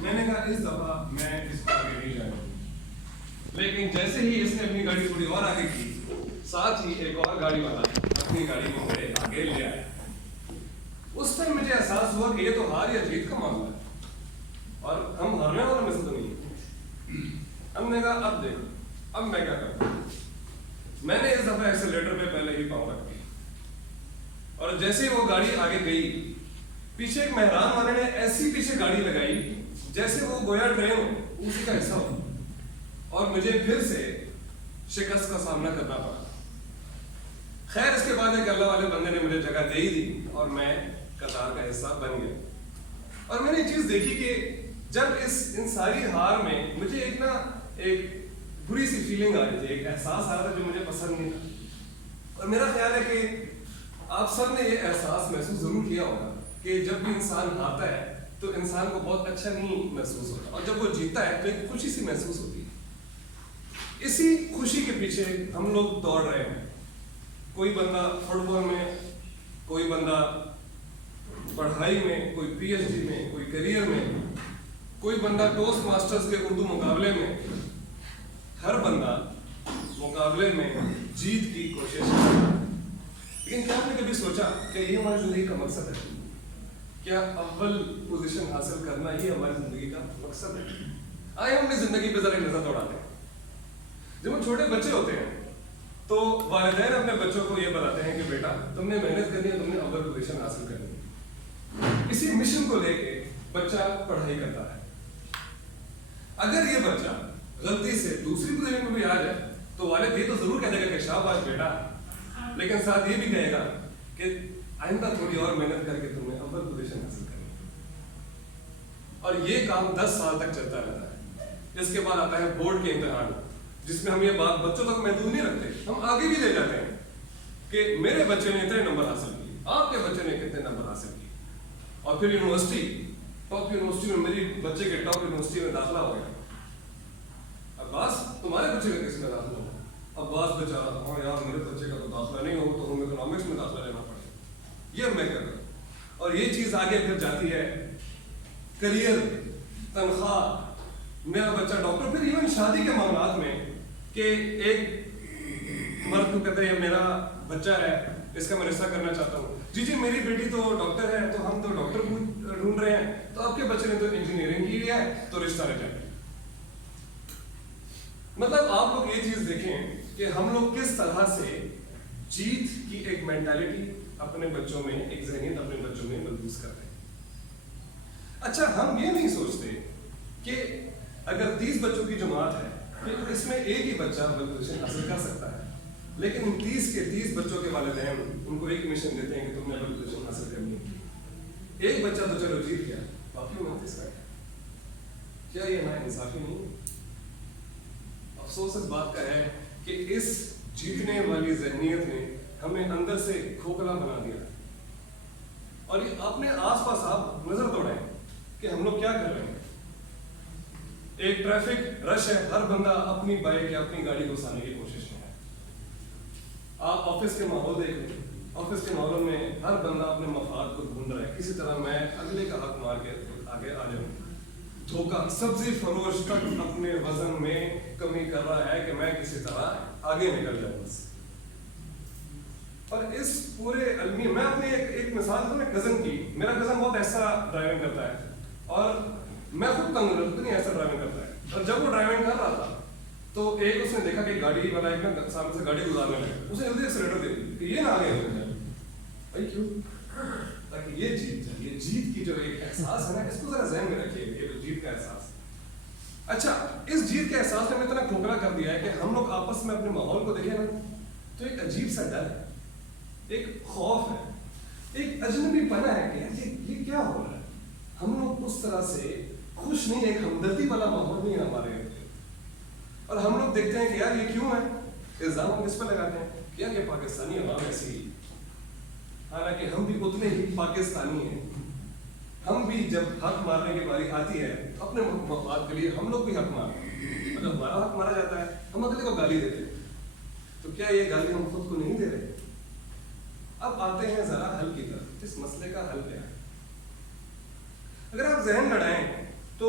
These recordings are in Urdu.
میں نے کہا اس دفعہ میں اس کو آگے نہیں جاؤں گا، لیکن جیسے ہی اس نے اپنی گاڑی تھوڑی اور آگے کی، ساتھ ہی ایک اور گاڑی والا اپنی گاڑی کو میرے آگے لے آیا۔ اس ٹائم مجھے احساس ہوا کہ یہ تو ہار یا جیت کا معاملہ ہے اور ہم ہارنے والوں میں سے تو نہیں ہیں۔ ہم نے کہا اب دیکھو اب میں کیا کرتا ہوں۔ میں نے اس دفعہ ایکسیلیٹر پہ پہلے ہی پاؤں رکھ دیا اور جیسے ہی وہ گاڑی آگے گئی، پیچھے ایک مہران والے نے ایسی پیچھے گاڑی لگائی جیسے وہ گویا ٹرین ہو اسی کا حصہ ہو، اور مجھے پھر سے شکست کا سامنا کرنا پڑا۔ خیر اس کے بعد ایک اللہ والے بندے نے مجھے جگہ دے ہی دی اور میں قطار کا حصہ بن گیا۔ اور میں نے یہ چیز دیکھی کہ جب ان ساری ہار میں مجھے ایک بری سی فیلنگ آ رہی تھی، ایک احساس آ رہا تھا جو مجھے پسند نہیں تھا۔ اور میرا خیال ہے کہ آپ سب نے یہ احساس محسوس ضرور کیا ہوگا کہ جب بھی انسان ہارتا ہے تو انسان کو بہت اچھا نہیں محسوس ہوتا، اور جب وہ جیتا ہے تو ایک خوشی سی محسوس ہوتی ہے۔ اسی خوشی کے پیچھے ہم لوگ دوڑ رہے ہیں۔ کوئی بندہ فٹ بال میں، کوئی بندہ پڑھائی میں، کوئی پی ایچ ڈی میں، کوئی کیریئر میں، کوئی بندہ ٹوسٹ ماسٹرز کے اردو مقابلے میں۔ ہر بندہ مقابلے میں جیت کی کوشش کر رہا ہے، لیکن کیا آپ نے کبھی سوچا کہ یہ ہماری زندگی کا مقصد ہے؟ کیا اول پوزیشن حاصل کرنا یہ ہماری زندگی کا مقصد ہے؟ آئے ہم اپنی زندگی پہ ذرا نظر دوڑاتے ہیں۔ جب ہم چھوٹے بچے ہوتے ہیں تو والدین اپنے بچوں کو یہ بتاتے ہیں کہ بیٹا تم نے محنت کرنی ہے، تم نے اول پوزیشن حاصل کرنی ہے۔ اسی مشن کو لے کے بچہ پڑھائی کرتا ہے۔ اگر یہ بچہ غلطی سے دوسری پوزیشن میں بھی آ جائے تو والد یہ تو ضرور کہہ دے گا کہ شاباش بیٹا، لیکن ساتھ یہ بھی کہے گا کہ آئندہ تھوڑی اور محنت کر کے تم نے اول پوزیشن حاصل کرنی ہے۔ اور یہ کام 10 سال تک چلتا رہتا ہے۔ اس کے بعد آتا ہے بورڈ کے امتحان، جس میں ہم یہ بات بچوں تک محدود نہیں رکھتے، ہم آگے بھی لے جاتے ہیں کہ میرے بچے نے اتنے نمبر حاصل کیے، آپ کے بچے نے کتنے نمبر حاصل کیے۔ اور پھر یونیورسٹی، ٹاپ یونیورسٹی میں، میری بچے کے ٹاپ یونیورسٹی میں داخلہ ہو گیا۔ عباس تمہارے بچے کا کس میں داخلہ ہوا؟ عباس بیچارہ، ہاں یار میرے بچے کا تو داخلہ نہیں ہو تو ہمیں اکنامکس میں داخلہ لینا پڑے گا۔ یہ میں کر رہا ہوں، اور یہ چیز آگے پھر جاتی ہے کریئر، تنخواہ، میرا بچہ ڈاکٹر، پھر ایون شادی کے معاملات میں کہ ایک مرد کو کہتے ہیں میرا بچہ ہے، اس کا میں رشتہ کرنا چاہتا ہوں، جی میری بیٹی تو ڈاکٹر ہے تو ہم تو ڈاکٹر ڈھونڈ رہے ہیں، تو آپ کے بچے نے تو انجینئرنگ کی ہے تو رشتہ رہ جائے۔ مطلب آپ لوگ یہ چیز دیکھیں کہ ہم لوگ کس طرح سے جیت کی ایک مینٹالٹی اپنے بچوں میں، ایک ذہنیت اپنے بچوں میں ملبوس کرتے ہیں۔ اچھا ہم یہ نہیں سوچتے کہ اگر 30 بچوں کی جماعت ہے کہ اس میں ایک ہی بچہ اول پوزیشن حاصل کر سکتا ہے، لیکن ان 30 کے 30 بچوں کے والدین ان کو ایک مشن دیتے ہیں کہ تم نے اول پوزیشن حاصل کرنی ہے۔ ایک بچہ تو چلو جیت گیا، باقی 29 کا کیا یہ نا انصافی نہیں ہے؟ افسوس اس بات کا ہے کہ اس جیتنے والی ذہنیت نے ہمیں اندر سے کھوکھلا بنا دیا، اور یہ اپنے آس پاس آپ نظر دوڑائیں کہ ہم لوگ کیا کر رہے ہیں۔ ایک ٹریفک رش ہے، ہر بندہ اپنی بائک یا اپنی گاڑی کو سانے کی کوشش میں ہے۔ آپ آفس کے ماحول دیکھ لیں، آفس کے ماحول میں ہر بندہ اپنے مفاد کو ڈھونڈ رہا ہے، کسی طرح میں اگلے کا حق مار کے آگے آ جاؤں۔ دھوکہ، سبزی فروش تک اپنے وزن میں کمی کر رہا ہے کہ میں کسی طرح آگے نکل جاؤں بس۔ اور اس پورے المیہ میں اپنی ایک مثال دوں، میں کزن کی، میرا کزن بہت ایسا ڈرائیونگ کرتا ہے اور میں خود تنگ ہوں، اتنی ایسا ڈرائیونگ کرتا ہے۔ اور جب وہ ڈرائیونگ کر رہا تھا تو ایک اس نے دیکھا کہ گاڑی والا ایک نا سامنے سے گاڑی گزارنے لگا، اس نے جلدی ایکسیلیٹر دے دی کہ یہ نہ آگے ہو جائے۔ بھائی کیوں؟ تاکہ یہ جیت جائے۔ یہ جیت کی جو ایک احساس ہے نا، اس کو ذرا ذہن میں رکھیے، یہ جیت کا احساس۔ اچھا اس جیت کے احساس نے اتنا کھوکھلا کر دیا ہے کہ ہم لوگ آپس میں اپنے ماحول کو دیکھیں نا تو ایک عجیب سا ڈر ہے، ایک خوف ہے، ایک اجنبی پنا ہے کہ یہ کیا ہو رہا ہے۔ ہم لوگ اس طرح سے خوش نہیں، ایک ہمدردی والا ماحول نہیں ہے ہمارے ارد گرد، اور ہم لوگ دیکھتے ہیں کہ یار یہ کیوں ہے، الزام ہم اس پہ لگاتے ہیں کہ یار یہ پاکستانی عوام ایسی ہی، حالانکہ ہم بھی اتنے ہی پاکستانی ہیں۔ ہم بھی جب حق مارنے کی باری آتی ہے تو اپنے مفاد کے لیے ہم لوگ بھی حق مارتے ہیں، اور جب ہمارا حق مارا جاتا ہے ہم اگلے کو گالی دیتے ہیں، تو کیا یہ گالی ہم خود کو نہیں دے رہے؟ اب آتے ہیں ذرا حل کی طرف، اس مسئلے کا حل کیا ہے۔ اگر آپ ذہن لڑائیں تو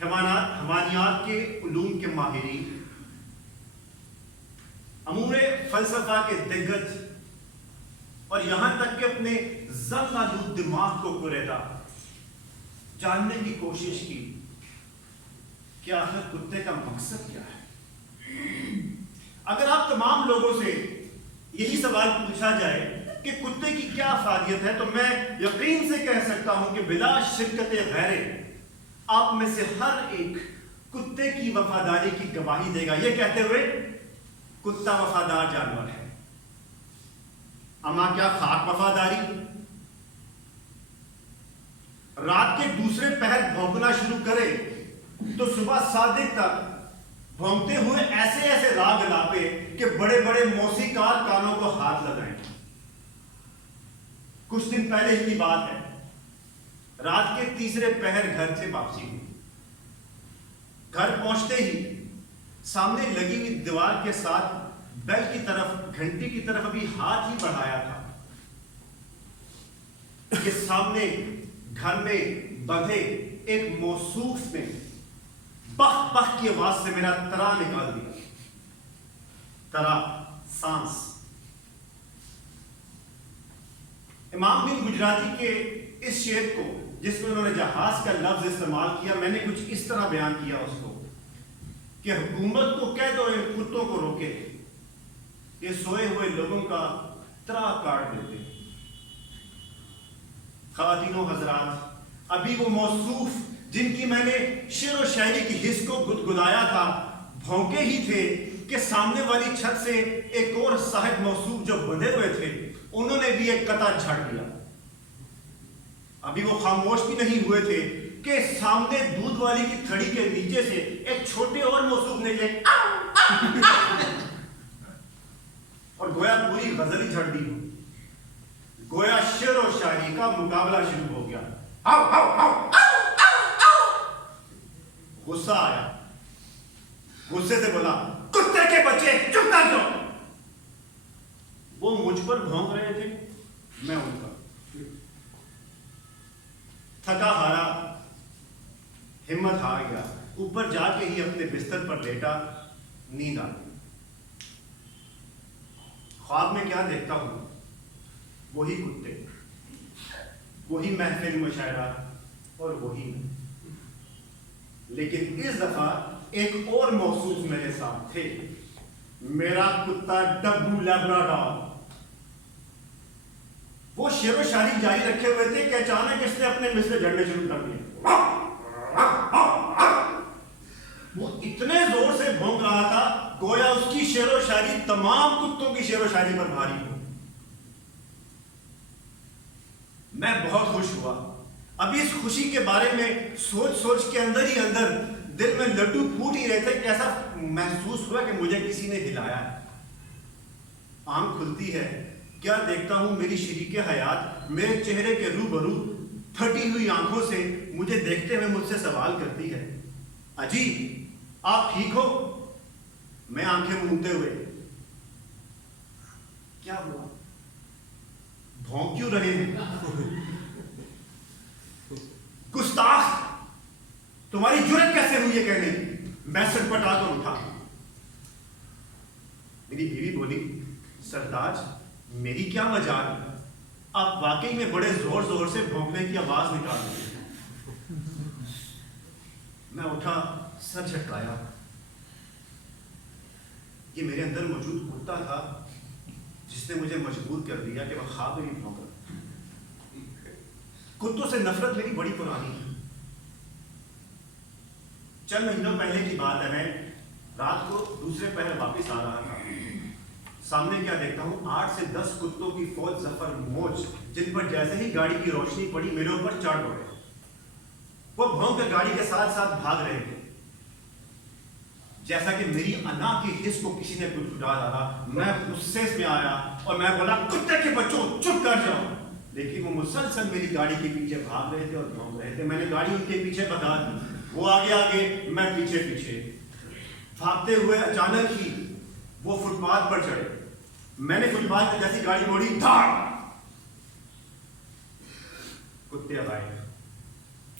حیوانیات کے علوم کے ماہرین، امور فلسفہ کے دگج، اور یہاں تک کہ اپنے زنگ آلود دماغ کو کریدا جاننے کی کوشش کی کہ آخر کتے کا مقصد کیا ہے۔ اگر آپ تمام لوگوں سے یہی سوال پوچھا جائے کہ کتے کی کیا افادیت ہے، تو میں یقین سے کہہ سکتا ہوں کہ بلا شرکت غیرے آپ میں سے ہر ایک کتے کی وفاداری کی گواہی دے گا، یہ کہتے ہوئے کتا وفادار جانور ہے۔ اما کیا خاک وفاداری؟ رات کے دوسرے پہر بھونکنا شروع کرے تو صبح صادق تک بھونکتے ہوئے ایسے ایسے راگ الاپے کہ بڑے بڑے موسیقار کانوں کو ہاتھ لگائیں۔ کچھ دن پہلے ہی کی بات ہے، رات کے تیسرے پہر گھر سے واپسی ہوئی۔ گھر پہنچتے ہی سامنے لگی ہوئی دیوار کے ساتھ بیل کی طرف، گھنٹی کی طرف ابھی ہاتھ ہی بڑھایا تھا کہ سامنے گھر میں بدھے ایک موصوف نے بخ بخ کی آواز سے میرا ترا نکال دیا۔ ترا سانس۔ امام بن گجراتی کے اس شعر کو، جس میں انہوں نے جہاز کا لفظ استعمال کیا، میں نے کچھ اس طرح بیان کیا اس کو کہ حکومت کو کہہ دو ان کتوں کو روکے، یہ سوئے ہوئے لوگوں کا ترا کاٹ دیتے۔ خواتین و حضرات، ابھی وہ موصوف جن کی میں نے شعر و شاعری کی حس کو گدگدایا تھا بھونکے ہی تھے کہ سامنے والی چھت سے ایک اور صاحب موصوف جو بندھے ہوئے تھے، انہوں نے بھی ایک قطع جھاڑ دیا۔ ابھی وہ خاموش بھی نہیں ہوئے تھے کہ سامنے دودھ والی کی تھڑی کے نیچے سے ایک چھوٹے اور موصوف نے یہ اور گویا پوری غزل ہی جھڑ دی ہو، گویا شعر و شاعری کا مقابلہ شروع ہو گیا۔ غصہ آیا، غصے سے بولا، کتے کے بچے چپ کر دو۔ وہ مجھ پر بھونک رہے تھے، میں ان کا۔ تھکا ہارا، ہمت ہار گیا، اوپر جا کے ہی اپنے بستر پر لیٹا، نیند آ گئی۔ خواب میں کیا دیکھتا ہوں؟ وہی کتے، وہی محفل مشاعرہ اور وہی میں، لیکن اس دفعہ ایک اور موصوف میرے ساتھ تھے، میرا کتا ڈبو لیبراڈور۔ وہ شعر و شاعری جاری رکھے ہوئے تھے کہ اچانک اس نے اپنے مصرے جھڑنے شروع کر دیے۔ وہ اتنے زور سے بھونک رہا تھا گویا اس کی شعر و شاعری تمام کتوں کی شعر و شاعری پر بھاری ہو۔ میں بہت خوش ہوا۔ ابھی اس خوشی کے بارے میں سوچ سوچ کے اندر ہی اندر دل میں لڈو پھوٹ ہی رہے تھے کہ ایسا محسوس ہوا کہ مجھے کسی نے ہلایا ہے۔ آنکھ کھلتی ہے، کیا دیکھتا ہوں میری شریک حیات میرے چہرے کے روبرو پھٹی ہوئی آنکھوں سے مجھے دیکھتے ہوئے مجھ سے سوال کرتی ہے، اجی آپ ٹھیک ہو؟ میں آنکھیں موندتے ہوئے، کیا ہوا؟ بھونک کیوں رہے ہیں؟ گستاخ، تمہاری جرت کیسے ہوئی یہ کہنے کی؟ میں سٹپٹا کر اٹھا۔ میری بیوی بولی، سرداج میری کیا مجال ہے، آپ واقعی میں بڑے زور زور سے بھونکنے کی آواز نکال رہے۔ میں اٹھا، سر جھٹکایا۔ یہ میرے اندر موجود کتا تھا جس نے مجھے مجبور کر دیا کہ میں خواب میں بھی بھونکا۔ کتوں سے نفرت میری بڑی پرانی ہے۔ چند مہینوں پہلے کی بات ہے، میں رات کو دوسرے پہر واپس آ رہا تھا۔ سامنے کیا دیکھتا ہوں، 8 سے 10 کتوں کی فوج ظفر موج، جن پر جیسے ہی گاڑی کی روشنی پڑی میرے اوپر چڑھ پڑے۔ وہ بھونک کر گاڑی کے ساتھ ساتھ بھاگ رہے تھے، جیسا کہ میری انا کی حس کو کسی نے گدگدا ڈالا۔ میں غصے میں آیا اور میں بولا، کتے کے بچوں چپ کر جاؤ۔ لیکن وہ مسلسل میری گاڑی کے پیچھے بھاگ رہے تھے اور بھونک رہے تھے۔ میں نے گاڑی ان کے پیچھے بتا دی، وہ آگے آگے، میں پیچھے پیچھے۔ بھاگتے ہوئے اچانک ہی وہ فٹ پاتھ پر چڑھے۔ میں نے فٹ پاتھ پہ جیسی گاڑی موڑی، دھاڑ، کتے آئے۔